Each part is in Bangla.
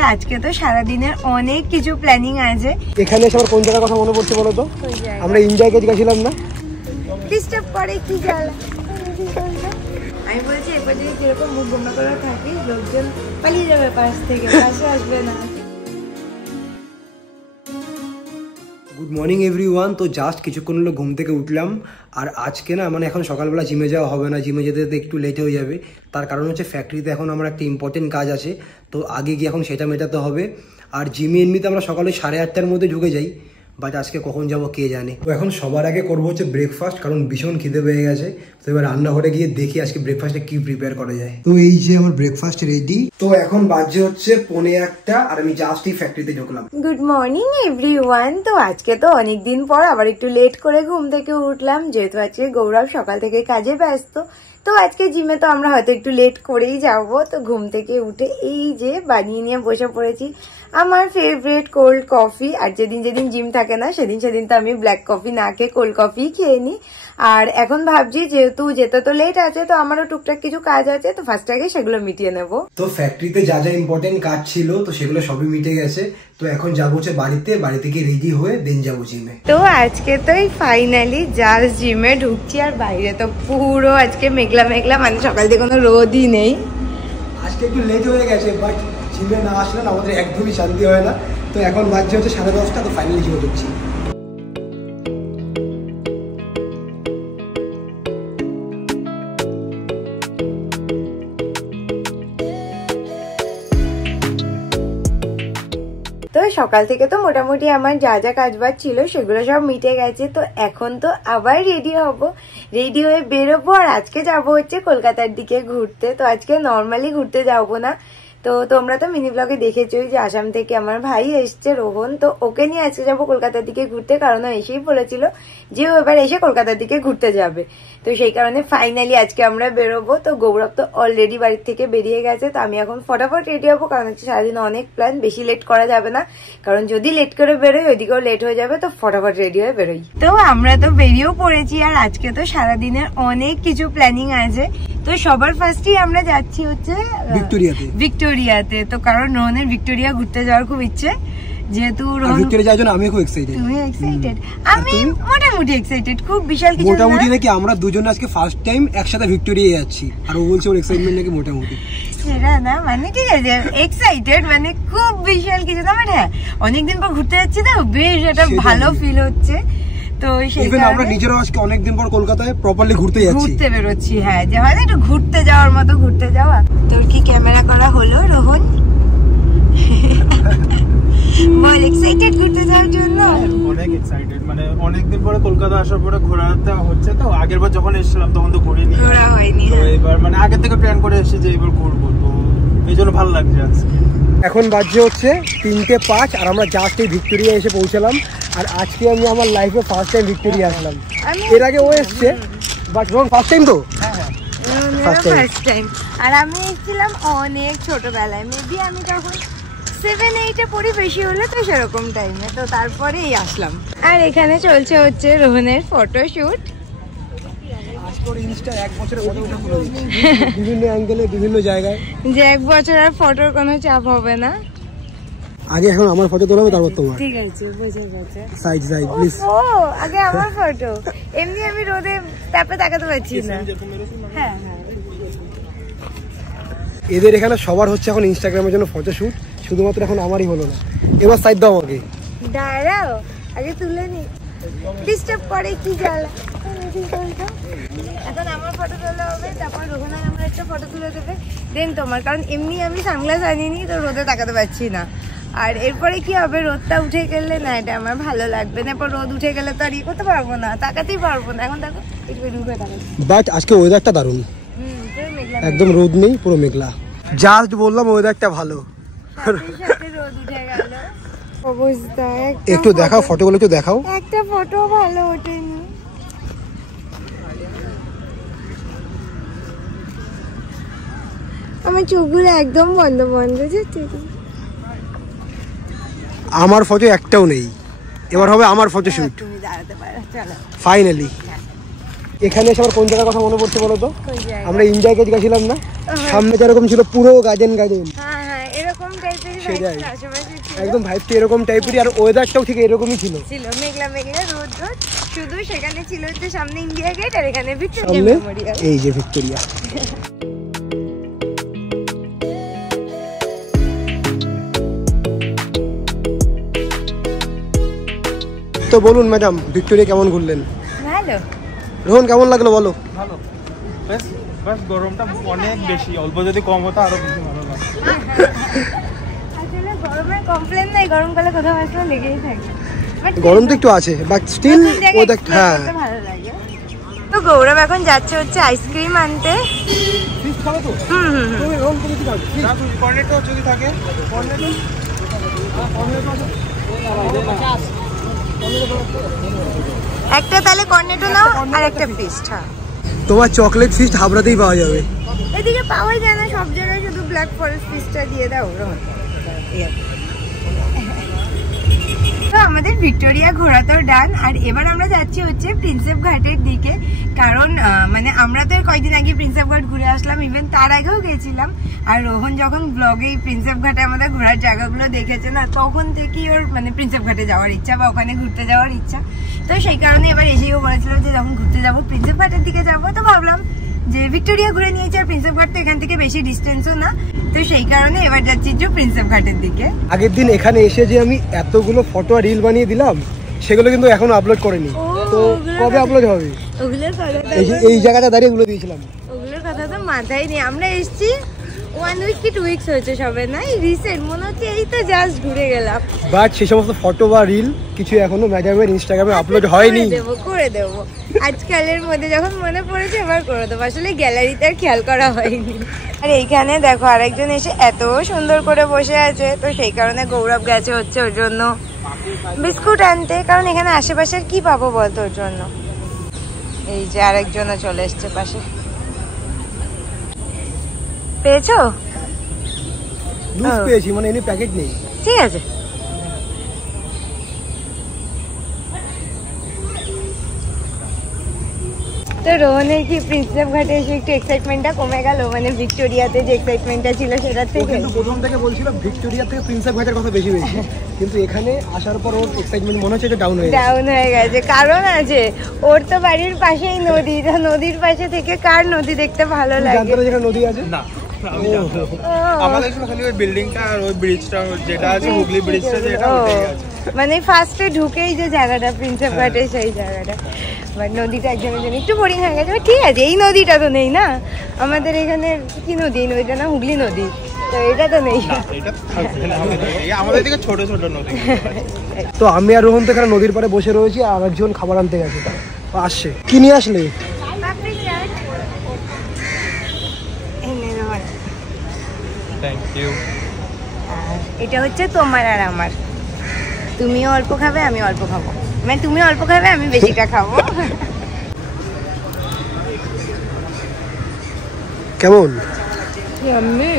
আর আজকে তো সারা দিনের অনেক কিছু প্ল্যানিং আছে। এখানে এসে কোন জায়গার কথা মনে পড়ছে বলো তো? আমরা ইন্ডিয়াকে গেছিলাম না? ডিস্টার্ব করে কি জ্বালা। আমি বলছি এবার যদি যেরকম মুখ গোমরা করে থাকি লোকজন পালিয়ে যাবে পাশ থেকে, পাশে আসবে না। Good morning everyone. তো জাস্ট কিছুক্ষণ হলো ঘুম থেকে উঠলাম। আর আজকে না মানে এখন সকালবেলা জিমে যাওয়া হবে না, জিমে যেতে যেতে একটু লেট হয়ে যাবে। তার কারণ হচ্ছে ফ্যাক্টরিতে এখন আমার একটা ইম্পর্টেন্ট কাজ আছে, তো আগে গিয়ে এখন সেটা মেটাতে হবে। আর জিমে এমনিতে আমরা সকালে 8:30টার মধ্যে ঢুকে যাই, বাট আজকে কখন যাবো কে জানে। তো এখন সবার আগে করবো হচ্ছে ব্রেকফাস্ট, কারণ ভীষণ খিদে পেয়ে গেছে। তো এবার রান্নাঘরে গিয়ে দেখি আজকে ব্রেকফাস্টে কি প্রিপেয়ার করা যায়। তো এই যে আমার ব্রেকফাস্ট রেডি। তো এখন বাজে হচ্ছে 1:45 আর আমি জাস্ট এই ফ্যাক্টরিতে ঢুকলাম। Good morning everyone. তো আজকে তো অনেকদিন পর আবার একটু লেট করে ঘুম থেকে উঠলাম, যেহেতু আজকে গৌরব সকাল থেকে কাজে ব্যস্ত। তো আজকে জিমে তো আমরা হয়তো একটু লেট করেই যাব। তো ঘুম থেকে উঠে এই যে বানিয়ে নিয়ে বসে পড়েছি আমার ফেভারিট কোল্ড কফি। আর যেদিন যেদিন জিম থাকে না সেদিন তো আমি ব্ল্যাক কফি না খেয়ে কোল্ড কফি খেয়ে নিই। আর এখন ভাবছি যেহেতু যেতে তো লেট আছে, তো আমারও টুকটাক কিছু কাজ আছে, তো ফার্স্ট আগে সেগুলো মিটিয়ে নেবো। তো ফ্যাক্টরিতে যা যা ইম্পর্টেন্ট কাজ ছিল তো সেগুলো সবই মিটে গেছে। তো এখন যাবো হচ্ছে বাড়ি থেকে রেডি হয়ে দেন যাবো জিমে। তো আজকে তো ফাইনালি জাস্ট জিমে ঢুকছি, আর বাইরে তো পুরো আজকে মেঘলা মেঘলা, মানে সকাল থেকে কোনো রোদই নেই। আজকে একটু লেট হয়ে গেছে, বাট জিমে না আসলে না আমাদের একদমই শান্তি হয় না। তো এখন বাজছে হচ্ছে 10:30, তো ফাইনালি জিমে ঢুকছি। তো সকাল থেকে তো মোটামুটি আমার যা যা কাজবাজ ছিল সেগুলো সব মিটে গেছে। তো এখন তো আবার রেডি হব, রেডি হয়ে বেরোবো। আর আজকে যাব হচ্ছে কলকাতার দিকে ঘুরতে। তো আজকে নর্মালি ঘুরতে যাবো না, তো তোমরা তো মিনি ব্লগে দেখেছোই যে আসাম থেকে আমার ভাই এসছে রোহন, তো ওকে নিয়ে আজকে যাবো কলকাতার দিকে ঘুরতে। কারণ ও এসেই বলেছিল যে ও এবার এসে কলকাতার দিকে ঘুরতে যাবে। তো সেই কারণে ফাইনালি আজকে আমরা বেরোবো। তো গৌরব তো অলরেডি বাড়ির থেকে বেরিয়ে গেছে, তো আমি এখন ফটাফট রেডি হবো, কারণ হচ্ছে সারাদিন অনেক প্ল্যান, বেশি লেট করা যাবে না। কারণ যদি লেট করে বেরোই ওইদিকেও লেট হয়ে যাবে, তো ফটাফট রেডি হয়ে বেরোই। তো আমরা তো বেরিয়েও পড়েছি, আর আজকে তো সারাদিনের অনেক কিছু প্ল্যানিং আছে। তো সবার ফার্স্টেই আমরা যাচ্ছি হচ্ছে ভিক্টোরিয়াতে। তো কারণ রোহনের ভিক্টোরিয়া ঘুরতে যাওয়ার খুব ইচ্ছে, যেহেতু ভিক্টোরিয়া যাওয়ার জন্য আমি খুব এক্সাইটেড। তুমি এক্সাইটেড? আমি মোটামুটি এক্সাইটেড, খুব বিশাল কিছু মোটামুটি নাকি আমরা দুজন আজকে ফার্স্ট টাইম একসাথে ভিক্টোরিয়া যাচ্ছি, আর ও বলছে ওর এক্সাইটমেন্ট নাকি মোটামুটি। সেটা না মানে ঠিক আছে, এক্সাইটেড মানে খুব বিশাল কিছু না, মানে হ্যাঁ অনেকদিন পর ঘুরতে যাচ্ছি তো বেশ একটা ভালো ফিল হচ্ছে। তো ইভেন আমরা নিজেরাও আজকে অনেকদিন পর কলকাতায় প্রপারলি ঘুরতে বেরোচ্ছি। হ্যাঁ, যে হয় না একটু ঘুরতে যাওয়ার মতো ঘুরতে যাওয়া। তোর কি ক্যামেরা করা হলো রোহন? বল, এক্সাইটেড ঘুরতে যাওয়ার জন্য? অনেক এক্সাইটেড, মানে অনেকদিন পরে কলকাতা আসার পরে ঘোরাটা হচ্ছে। তো আগেরবার যখন এসেছিলাম তখন তো ঘুরিনি, ঘোরা হয়নি। তো এবার মানে আগে থেকে প্ল্যান করে এসেছি যে এবার ঘুরবো, তো এই জন্য ভালো লাগছে আজকে। এখন বাজছে হচ্ছে 3:05 আর আমরা জাস্ট এই ভিক্টোরিয়া এসে পৌঁছালাম। আর আজকে আমি আমার লাইফে ফার্স্ট টাইম ভিক্টোরিয়া আসলাম। এর আগে ও এসছে, বাট রোহন ফার্স্ট টাইম। তো ফার্স্ট টাইম। আর আমি এসেছিলাম অনেক ছোটবেলায়, মেবি আমি তখন 7-8-এ পড়ি, বেশি হলে তো সেরকম টাইমে। তো তারপরেই আসলাম। আর এখানে চলছে হচ্ছে রোহনের ফটোশুট। বিভিন্ন অ্যাঙ্গেলে বিভিন্ন জায়গায়, যে 1 বছর আর ফটোর কোনো চাপ হবে না। আগে এখন আমার ফটো তোলা হবে, তারপর তোমার। ঠিক আছে, বুঝে গেছে। Side please. ও আগে আমার ফটো। এমনি আমি রোদে ট্যাপে তাকাতে পারছি না। হ্যাঁ হ্যাঁ, এদের এখানে সবার হচ্ছে এখন ইনস্টাগ্রামের জন্য ফটোশুট, শুধুমাত্র এখন আমারই হলো না। এবার সাইড দাও আমাকে। দাঁড়াও আগে তুলে নি, ডিস্টার্ব করে কি জ্বালা। এখন আমার ফটো তোলা হবে, তারপর রোহন আর আমার একটা ফটো তুলে দেবে, দেন তোমার। কারণ এমনি আমি সানগ্লাস আনিনি, তো রোদে তাকাতে পারছি না। আর এরপরে কি হবে, রোদটা উঠে গেলে না এটা আমার ভালো লাগবে না। এরপর রোদ উঠে গেলে তো আর ইয়ে করতে পারবো না, তাকাতেই পারবো না। এখন দেখো একটু ঢুকে তাকাচ্ছি। বাট আজকে ওয়েদারটা দারুণ, একদম রোদ নেই, পুরো মেঘলা। জাস্ট বললাম ওয়েদারটা ভালো, রোদ উঠে গেল অবস্থা। একটু দেখাও ফটোগুলো, একটু দেখাও। একটা ফটো ভালো ওঠেনি। আমার চোখগুলো একদম বন্ধ যাচ্ছে। আমার ফটো একটাও নেই, এবার হবে আমার ফটোশুট। তুমি দাঁড়াতে পারো, চলো ফাইনালি। এখানে এসে আমার কোন জায়গার কথা মনে পড়ছে বলো তো? আমরা ইন্ডিয়াকে গেছিলাম না, সামনে যেরকম ছিল পুরো গার্ডেন। হ্যাঁ হ্যাঁ, এরকম টাইপের সে যায় একদম ভাইবটা এরকম টাইপেরই, আর ওয়েদারটাও ঠিক এরকমই ছিল মেঘলা মেঘলা রোদ রোদ, শুধু সেখানে ছিল হচ্ছে সামনে ইন্ডিয়া গেট আর এখানে ভিক্টোরিয়া সামনে মেমোরিয়াল। এই যে ভিক্টোরিয়া। তো বলুন ম্যাডাম, ভিক্টোরিয়া কেমন ঘুরলেন? ভালো। রোহন কেমন লাগলো বলো? ভালো, বাস গরমটা অনেক বেশি, অল্প যদি কম হতো আরো বেশি ভালো লাগতো। আসলে গরমের কমপ্লেন নাই, গরমকালে কোথাও আসলে লেগেই থাকে, গরম তো একটু আছে বাট স্টিল ওটা হ্যাঁ ভালো লাগে। তো গৌরব এখন যাচ্ছে হচ্ছে আইসক্রিম আনতে। কর্নেটো যদি থাকে, একটা তাহলে কর্নেটো নাও আর একটা ফিস্ট। হ্যাঁ, তোমার চকলেট ফিস্ট হাবড়াতেই পাওয়া যাবে, এদিকে পাওয়াই যায় না সব জায়গায়, শুধু ব্ল্যাক ফরেস্ট ফিস্টটা দিয়ে দাও। তো আমাদের ভিক্টোরিয়া ঘোরা তো ডান, আর এবার আমরা যাচ্ছি হচ্ছে প্রিন্সেপ ঘাটের দিকে, কারণ মানে আমরা তো কয়েকদিন আগে প্রিন্সেপ ঘাট ঘুরে আসলাম, ইভেন তার আগেও গেছিলাম। আর রোহন যখন ব্লগে প্রিন্সেপ ঘাটে আমাদের ঘোরার জায়গাগুলো দেখেছে না, তখন থেকেই ওর মানে প্রিন্সেপ ঘাটে যাওয়ার ইচ্ছা বা ওখানে ঘুরতে যাওয়ার ইচ্ছা। তো সেই কারণে এবার এসেও বলেছিল যে যখন ঘুরতে যাবো প্রিন্সেপ ঘাটের দিকে যাবো, তো ভাবলাম যে ভিক্টোরিয়া ঘুরে নিয়েছি, আর প্রিন্সেপ ঘাট তো এখান থেকে বেশি ডিস্টেন্সও না, তো সেই কারণে এবার যাচ্ছি যে প্রিন্সেপ ঘাটের দিকে। আগের দিন এখানে এসে যে আমি এতগুলো ফটো আর রিল বানিয়ে দিলাম, সেগুলো কিন্তু এখনো আপলোড করিনি। তো কবে আপলোড হবে? ওগুলোর কথা এই জায়গাটা দাঁড়িয়ে ওগুলো দিয়েছিলাম, ওগুলোর কথা তো মাথায় নেই। আমরা এসছি 1 উইক কি 2 উইকস হয়েছে সবে, না রিসেন্ট মনে হচ্ছে, এই তো জাস্ট ঘুরে গেলাম। বাট সেই সমস্ত ফটো বা রিল কিছু এখনো ম্যাডামের ইনস্টাগ্রামে আপলোড হয়নি। করে দেবো আজকালের মধ্যে, যখন মনে পড়েছে এবার করে দেবো। আসলে গ্যালারিতে আর খেয়াল করা হয়নি। আর এইখানে দেখো আরেকজন এসে এত সুন্দর করে বসে আছে, তো সেই কারণে গৌরব গেছে হচ্ছে ওর জন্য বিস্কুট আনতে, কারণ এখানে আশেপাশে কি পাবো বলতো ওর জন্য। এই যে আরেকজনও চলে এসছে পাশে। পেয়েছো? লুজ পেয়েছি, মানে এনে প্যাকেট নেই। ঠিক আছে। তো রোহনের কি প্রিন্সেপ ঘাটে এসে একটু এক্সাইটমেন্টটা কমে গেল, মানে ভিক্টোরিয়াতে যে এক্সাইটমেন্টটা ছিল সেটার থেকে? কিন্তু প্রথম থেকে বলছিল ভিক্টোরিয়া থেকে প্রিন্সেপ ঘাটের কথা বেশি বেশি, কিন্তু এখানে আসার পর ওর এক্সাইটমেন্ট মনে হচ্ছে ডাউন হয়ে গেছে। কারণ আছে, ওর তো বাড়ির পাশেই নদী, নদীর পাশে থেকে কার নদী দেখতে ভালো লাগে? যেখানে নদী আছে না, আমাদের খালি ওই বিল্ডিংটা আর ওই ব্রিজটা যেটা আছে, হুগলি ব্রিজটা যেটা, ওটাই আছে। মানে ফার্স্টে ঢুকেই যে জায়গাটা প্রিন্সেপ ঘাটের, সেই জায়গাটা। বাট নদীটা একজনের জন্য একটু বোরিং হয়ে গেছে। ঠিক আছে, এই নদীটা তো নেই না আমাদের এখানে। কি নদী? এই নদীটা না হুগলি নদী, তো এটা তো নেই। আমাদের দিকে ছোট ছোট নদী। তো আমি আর রোহন তো এখানে নদীর পাড়ে বসে রয়েছি, আর একজন খাবার আনতে গেছে, আসছে। কি নিয়ে আসলে? Thank you. এটা হচ্ছে তোমার আর আমার, তুমিও অল্প খাবে আমি অল্প খাবো, মানে তুমি অল্প খাবে আমি বেশিটা খাবো। কেমন? আমি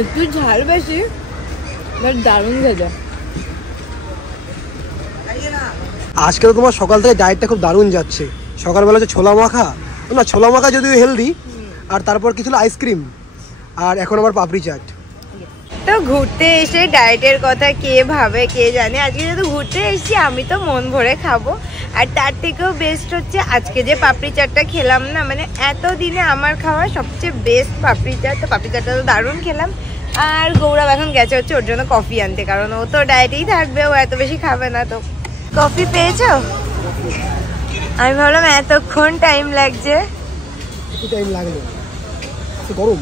একটু ঝাল বেশি, বাট দারুণ খেতে। আজকে তো তোমার সকাল থেকে ডায়েটটা খুব দারুণ যাচ্ছে। সকালবেলা হচ্ছে ছোলা মাখা, না ছোলা মাখা যদিও হেলদি, আর তারপর কি ছিল আইসক্রিম, আর এখন আবার পাপড়ি চাট। তো ঘুরতে এসে ডায়েটের কথা কে ভাবে কে জানে, আজকে যেহেতু ঘুরতে এসেছি আমি তো মন ভরে খাবো। আর তার থেকেও বেস্ট হচ্ছে আজকে যে পাপড়ি চাটটা খেলাম না, মানে এতদিনে আমার খাওয়া সবচেয়ে বেস্ট পাপড়ি চাট। তো পাপড়ি চাটটা তো দারুণ খেলাম। আর গৌরব এখন গেছে হচ্ছে ওর জন্য কফি আনতে, কারণ ও তো ডায়েটেই থাকবে, ও এত বেশি খাবে না। তো কফি পেয়েছো? আমি ভাবলাম এতক্ষণ টাইম লাগছে। টাইম লাগলো, গরম।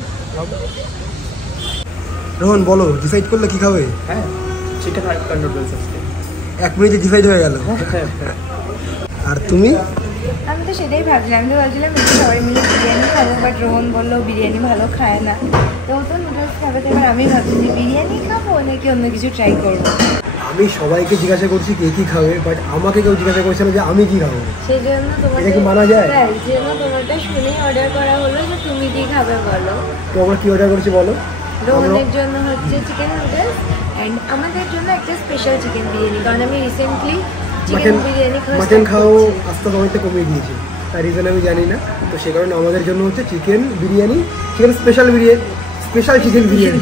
রোহন বলো, ডিসাইড করলে কি খাবে? হ্যাঁ, চিকেন হাক্কা নুডলস আছে। 1 মিনিটে ডিসাইড হয়ে গেল। আর তুমি? আমি তো সেটাই ভাবছিলাম, আমি তো ভাবছিলাম সবাই মিলে বিরিয়ানি খাবো, বাট রোহন বললো বিরিয়ানি ভালো খায় না, তো ও তো নুডলস খাবে। তো এবার আমি ভাবছি যে বিরিয়ানি খাবো নাকি অন্য কিছু ট্রাই করবো। আমি সবাইকে জিজ্ঞাসা করছি কে কি খাবে, বাট আমাকে কেউ জিজ্ঞাসা করছে না যে আমি কি খাবো। সেই জন্য তোমাকে মানা যায়, সেই জন্য তোমারটা শুনেই অর্ডার করা হলো যে তুমি কি খাবে বলো। তো আমরা কি অর্ডার করছি বলো? রোহনের জন্য হচ্ছে চিকেন নুডলস, এন্ড আমাদের জন্য একটা স্পেশাল চিকেন বিরিয়ানি, কারণ আমি রিসেন্টলি চিকেন বিরিয়ানি মাটন খাও আস্তে আস্তে কমিয়ে দিয়েছি, তার রিজন আমি জানি না। তো সে কারণে আমাদের জন্য হচ্ছে chicken biryani, chicken special chicken biryani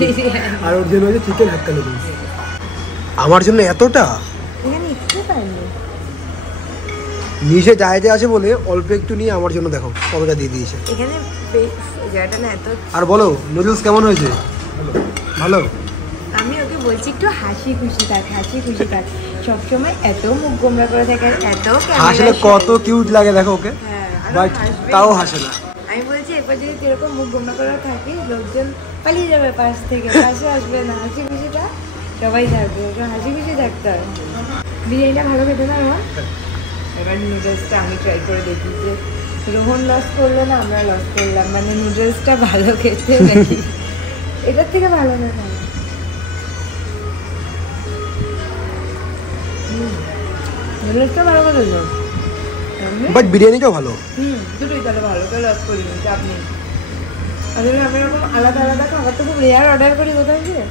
আর ওর জন্য হচ্ছে চিকেন হাক্কা নুডলস। আমার জন্য এতটা এখানে একটু পাইনি। নিচে জায়গা আছে বলে অল্প একটু নিয়ে আমার জন্য দেখো কতটা দিয়ে দিয়েছে। এখানে জায়গাটা না এত। আর বলো নুডলস কেমন হয়েছে? ভালো। আমি ওকে বলছি একটু হাসি খুশি থাক, হাসি খুশি থাক। সবসময় এত মুখ গোমরা করে থাকে আর এত হাসলে কত কিউট লাগে দেখো ওকে, হ্যাঁ বাট তাও হাসে না। আমি বলছি এরপর যদি এরকম মুখ গোমরা করে থাকিস লোকজন পালিয়ে যাবে পাশ থেকে, পাশে আসবে না। হাসি খুশিটা সবাই থাকবে, হাসি খুশি থাকতে হয়। বিরিয়ানিটা ভালো খেতে না আমার। এবার নুডলসটা আমি ট্রাই করে দেখি যে রোহন লস করলো না আমরা লস করলাম, মানে নুডলসটা ভালো খেতে নাকি এটার থেকে ভালো না। নুডলসটা ভালো করে দিল, বাট বিরিয়ানিটাও ভালো। দুটোই তাহলে ভালো, তো লস করিনি, চাপ নেই। আসলে আমরা এরকম আলাদা আলাদা খাবার তো খুব রেয়ার অর্ডার করি কোথাও গিয়ে।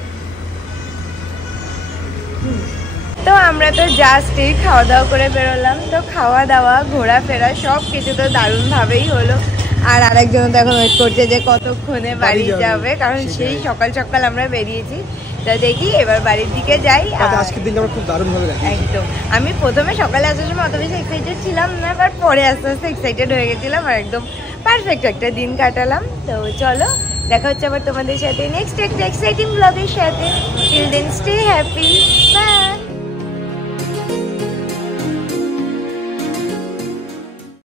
তো আমরা তো জাস্ট এই খাওয়া দাওয়া করে বেরোলাম। তো খাওয়া দাওয়া ঘোরাফেরা সব কিছু তো দারুণভাবেই হলো। আর আরেকজন তো এখন ওয়েট করছে যে কতক্ষণে বাড়ি যাবে, কারণ সেই সকাল সকাল আমরা বেরিয়েছি। তা দেখি এবার বাড়ির দিকে যাই। আজকের দিনটা আমার খুব দারুণ ভাবে লাগে। একদম, আমি প্রথমে সকালে আসার সময় অত বেশি এক্সাইটেড ছিলাম না, বাট পরে আস্তে আস্তে এক্সাইটেড হয়ে গেছিলাম আর একদম পারফেক্ট একটা দিন কাটালাম। তো চলো দেখা হচ্ছে আবার তোমাদের সাথে নেক্সট একটা এক্সাইটিং ব্লগের সাথে। Till then stay happy, by.